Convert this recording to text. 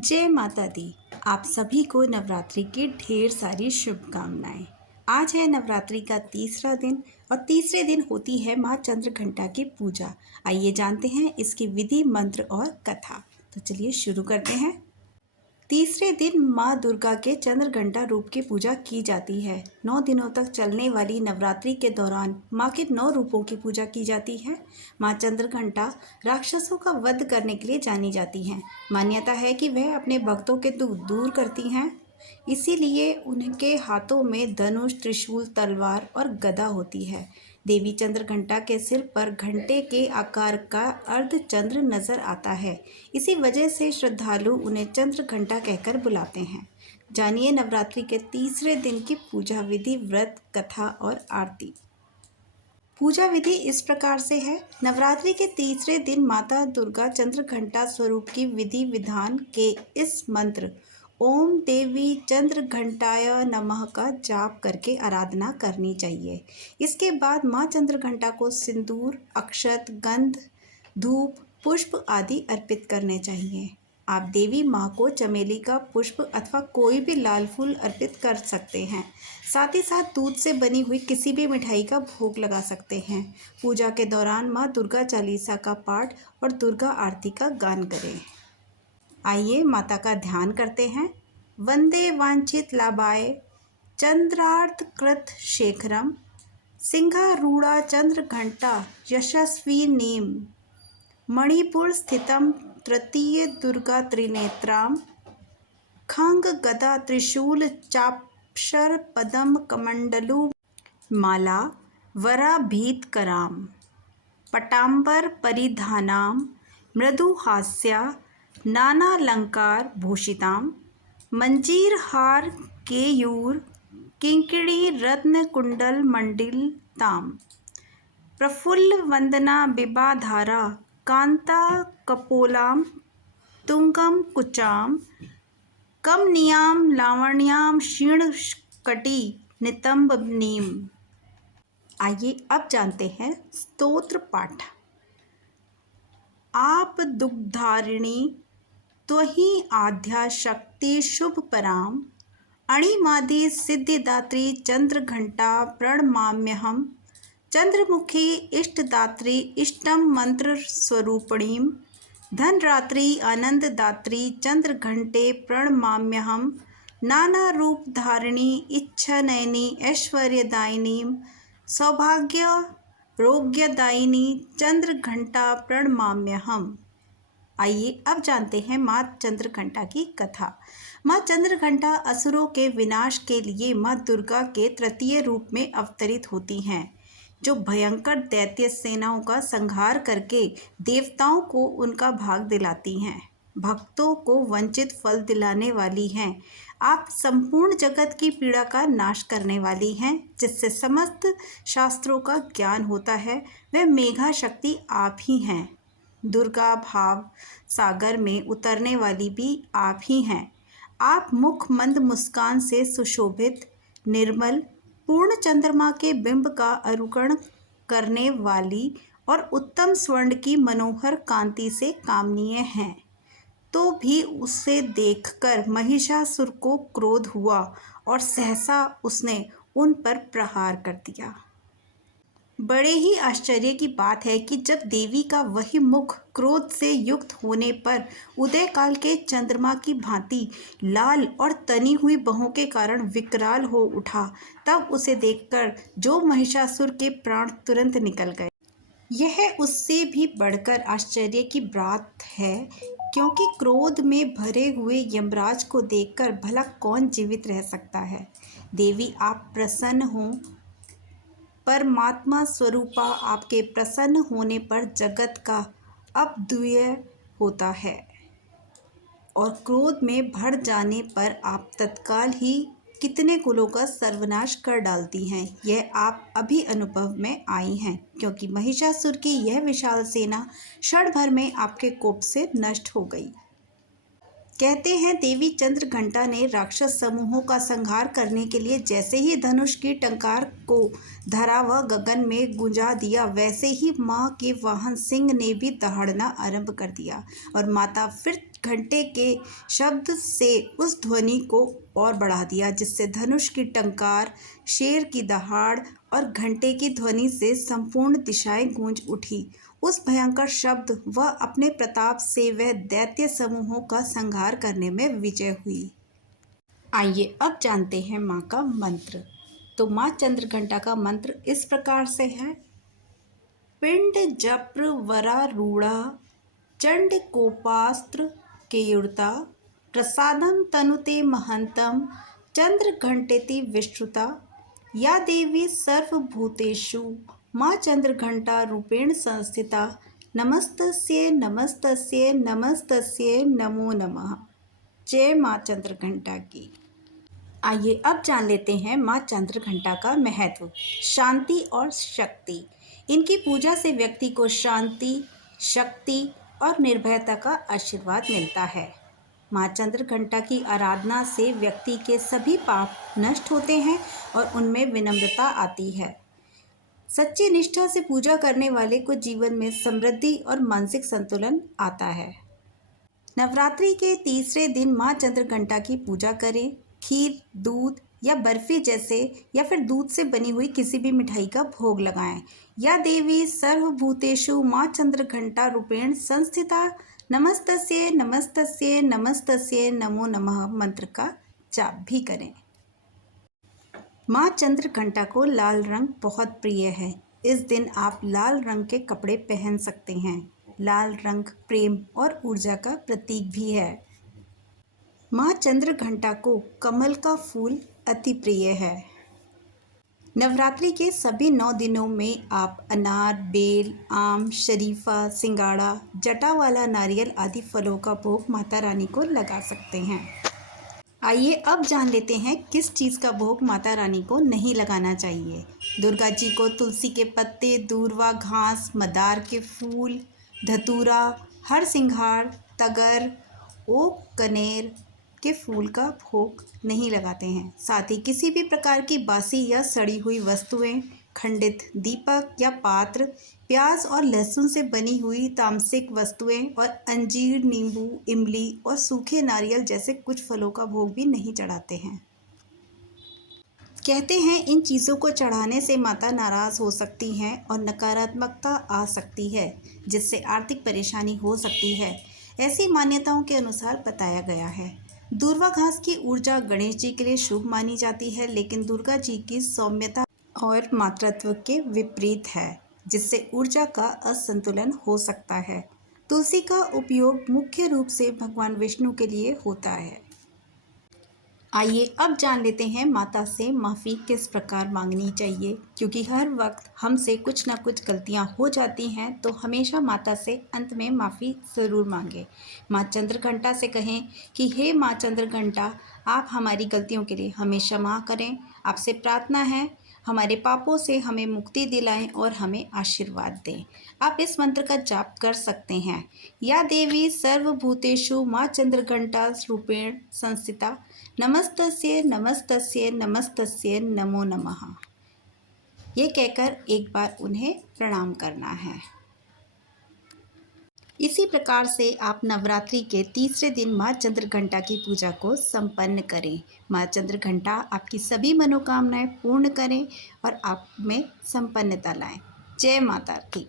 जय माता दी। आप सभी को नवरात्रि की ढेर सारी शुभकामनाएं। आज है नवरात्रि का तीसरा दिन और तीसरे दिन होती है माँ चंद्रघंटा की पूजा। आइए जानते हैं इसकी विधि, मंत्र और कथा। तो चलिए शुरू करते हैं। तीसरे दिन माँ दुर्गा के चंद्रघंटा रूप की पूजा की जाती है। 9 दिनों तक चलने वाली नवरात्रि के दौरान माँ के 9 रूपों की पूजा की जाती है। माँ चंद्रघंटा राक्षसों का वध करने के लिए जानी जाती हैं। मान्यता है कि वह अपने भक्तों के दुख दूर करती हैं, इसीलिए उनके हाथों में धनुष, त्रिशूल, तलवार और गदा होती है। देवी चंद्रघंटा के सिर पर घंटे के आकार का अर्धचंद्र नजर आता है। इसी वजह से श्रद्धालु उन्हें चंद्रघंटा कहकर बुलाते हैं। जानिए नवरात्रि के तीसरे दिन की पूजा विधि, व्रत, कथा और आरती। पूजा विधि इस प्रकार से है। नवरात्रि के तीसरे दिन माता दुर्गा चंद्रघंटा स्वरूप की विधि विधान के इस मंत्र ओम देवी चंद्रघंटाय नमः का जाप करके आराधना करनी चाहिए। इसके बाद माँ चंद्रघंटा को सिंदूर, अक्षत, गंध, धूप, पुष्प आदि अर्पित करने चाहिए। आप देवी माँ को चमेली का पुष्प अथवा कोई भी लाल फूल अर्पित कर सकते हैं। साथ ही साथ दूध से बनी हुई किसी भी मिठाई का भोग लगा सकते हैं। पूजा के दौरान माँ दुर्गा चालीसा का पाठ और दुर्गा आरती का गान करें। आइए माता का ध्यान करते हैं। वंदे वांछित लाभाय चंद्रार्थ कृत शेखरम सिंहारूढ़ा चंद्रघंटा यशस्वी नेम मणिपुर स्थितम तृतीय दुर्गा त्रिनेत्राम खंग गदा त्रिशूल चापशर पदम कमंडलु माला वराभीतकराम पटांबर परिधानाम मृदुहास्या नानालंकार भूषिताम मंजीर हार केयूर किंकिणी रत्न कुंडल मंडिलताम प्रफुल्ल वंदना बिबाधारा कांता कपोलाम तुंगम कुचाम कमनियाम लावण्याम क्षीण कटी नितंब नीम। आइए अब जानते हैं स्तोत्र पाठ। आप दुग्धारिणी त्वहि आद्या शक्ति शुभ पराम अणिमादि सिद्धिदात्री चंद्रघंटा प्रणमाम्यहम् चंद्रमुखी इष्टदात्री इष्टम मंत्र स्वरूपिणीम धनरात्रि आनंददात्री चंद्रघंटे प्रणमाम्यहम् नाना रूप धारिणी इच्छानयनी ऐश्वर्यदायिनीम सौभाग्य रोग्यदायिनी चंद्रघंटा प्रणमाम्यहम्। आइए अब जानते हैं माँ चंद्रघंटा की कथा। माँ चंद्रघंटा असुरों के विनाश के लिए माँ दुर्गा के तृतीय रूप में अवतरित होती हैं, जो भयंकर दैत्य सेनाओं का संहार करके देवताओं को उनका भाग दिलाती हैं, भक्तों को वंचित फल दिलाने वाली हैं। आप संपूर्ण जगत की पीड़ा का नाश करने वाली हैं, जिससे समस्त शास्त्रों का ज्ञान होता है। वह मेघा शक्ति आप ही हैं। दुर्गा भाव सागर में उतरने वाली भी आप ही हैं। आप मुख मंद मुस्कान से सुशोभित, निर्मल, पूर्ण चंद्रमा के बिंब का अनुकरण करने वाली और उत्तम स्वर्ण की मनोहर कांति से कामनीय हैं। तो भी उसे देखकर महिषासुर को क्रोध हुआ और सहसा उसने उन पर प्रहार कर दिया। बड़े ही आश्चर्य की बात है कि जब देवी का वही मुख क्रोध से युक्त होने पर उदय काल के चंद्रमा की भांति लाल और तनी हुई बाहों के कारण विकराल हो उठा, तब उसे देखकर जो महिषासुर के प्राण तुरंत निकल गए। यह उससे भी बढ़कर आश्चर्य की बात है, क्योंकि क्रोध में भरे हुए यमराज को देखकर भला कौन जीवित रह सकता है। देवी आप प्रसन्न हों। परमात्मा स्वरूपा आपके प्रसन्न होने पर जगत का अपव्यय होता है और क्रोध में भर जाने पर आप तत्काल ही कितने कुलों का सर्वनाश कर डालती हैं। यह आप अभी अनुभव में आई हैं, क्योंकि महिषासुर की यह विशाल सेना क्षण भर में आपके कोप से नष्ट हो गई। कहते हैं देवी चंद्रघंटा ने राक्षस समूहों का संहार करने के लिए जैसे ही धनुष की टंकार को धरा व गगन में गुंजा दिया, वैसे ही माँ के वाहन सिंह ने भी दहाड़ना आरंभ कर दिया और माता फिर घंटे के शब्द से उस ध्वनि को और बढ़ा दिया, जिससे धनुष की टंकार, शेर की दहाड़ और घंटे की ध्वनि से संपूर्ण दिशाएं गूंज उठी। उस भयंकर शब्द व अपने प्रताप से वह दैत्य समूहों का संहार करने में विजय हुई। आइए अब जानते हैं माँ का मंत्र। तो माँ चंद्रघंटा का मंत्र इस प्रकार से है। पिंड जप्र वरारूढ़ा चंड कोपास्त्र केयुरता प्रसादम तनुते महंतम चंद्र घंटेति विश्रुता या देवी सर्वभूतेषु माँ चंद्रघंटा रूपेण संस्थिता नमस्तस्ये नमस्तस्ये नमस्तस्ये नमो नमः। जय माँ चंद्रघंटा की। आइए अब जान लेते हैं माँ चंद्रघंटा का महत्व। शांति और शक्ति। इनकी पूजा से व्यक्ति को शांति, शक्ति और निर्भयता का आशीर्वाद मिलता है। माँ चंद्रघंटा की आराधना से व्यक्ति के सभी पाप नष्ट होते हैं और उनमें विनम्रता आती है। सच्ची निष्ठा से पूजा करने वाले को जीवन में समृद्धि और मानसिक संतुलन आता है। नवरात्रि के तीसरे दिन माँ चंद्रघंटा की पूजा करें। खीर, दूध या बर्फी जैसे या फिर दूध से बनी हुई किसी भी मिठाई का भोग लगाएं। या देवी सर्वभूतेषु माँ चंद्रघंटा रूपेण संस्थिता नमस्तस्ये नमस्तस्ये नमस्तस्ये नमो नमः मंत्र का जाप भी करें। माँ चंद्रघंटा को लाल रंग बहुत प्रिय है। इस दिन आप लाल रंग के कपड़े पहन सकते हैं। लाल रंग प्रेम और ऊर्जा का प्रतीक भी है। माँ चंद्रघंटा को कमल का फूल अति प्रिय है। नवरात्रि के सभी 9 दिनों में आप अनार, बेल, आम, शरीफा, सिंगाड़ा, जटा वाला नारियल आदि फलों का भोग माता रानी को लगा सकते हैं। आइए अब जान लेते हैं किस चीज़ का भोग माता रानी को नहीं लगाना चाहिए। दुर्गा जी को तुलसी के पत्ते, दूर्वा घास, मदार के फूल, धतूरा, हरसिंघार, तगर, ओक कनेर के फूल का भोग नहीं लगाते हैं। साथ ही किसी भी प्रकार की बासी या सड़ी हुई वस्तुएं, खंडित दीपक या पात्र, प्याज और लहसुन से बनी हुई तामसिक वस्तुएं और अंजीर, नींबू, इमली और सूखे नारियल जैसे कुछ फलों का भोग भी नहीं चढ़ाते हैं। कहते हैं इन चीज़ों को चढ़ाने से माता नाराज़ हो सकती हैं और नकारात्मकता आ सकती है, जिससे आर्थिक परेशानी हो सकती है। ऐसी मान्यताओं के अनुसार बताया गया है। दूर्वा घास की ऊर्जा गणेश जी के लिए शुभ मानी जाती है, लेकिन दुर्गा जी की सौम्यता और मातृत्व के विपरीत है, जिससे ऊर्जा का असंतुलन हो सकता है। तुलसी का उपयोग मुख्य रूप से भगवान विष्णु के लिए होता है। आइए अब जान लेते हैं माता से माफ़ी किस प्रकार मांगनी चाहिए, क्योंकि हर वक्त हमसे कुछ ना कुछ गलतियां हो जाती हैं, तो हमेशा माता से अंत में माफ़ी ज़रूर मांगें। माँ चंद्रघंटा से कहें कि हे माँ चंद्रघंटा, आप हमारी गलतियों के लिए हमें क्षमा करें। आपसे प्रार्थना है हमारे पापों से हमें मुक्ति दिलाएं और हमें आशीर्वाद दें। आप इस मंत्र का जाप कर सकते हैं। या देवी सर्वभूतेषु माँ चंद्रघंटा रूपेण संस्थिता नमस्तस्ये नमस्तस्ये नमस्तस्ये नमो नमः। ये कहकर एक बार उन्हें प्रणाम करना है। इसी प्रकार से आप नवरात्रि के तीसरे दिन माँ चंद्रघंटा की पूजा को संपन्न करें। माँ चंद्रघंटा आपकी सभी मनोकामनाएं पूर्ण करें और आप में संपन्नता लाएं। जय माता की।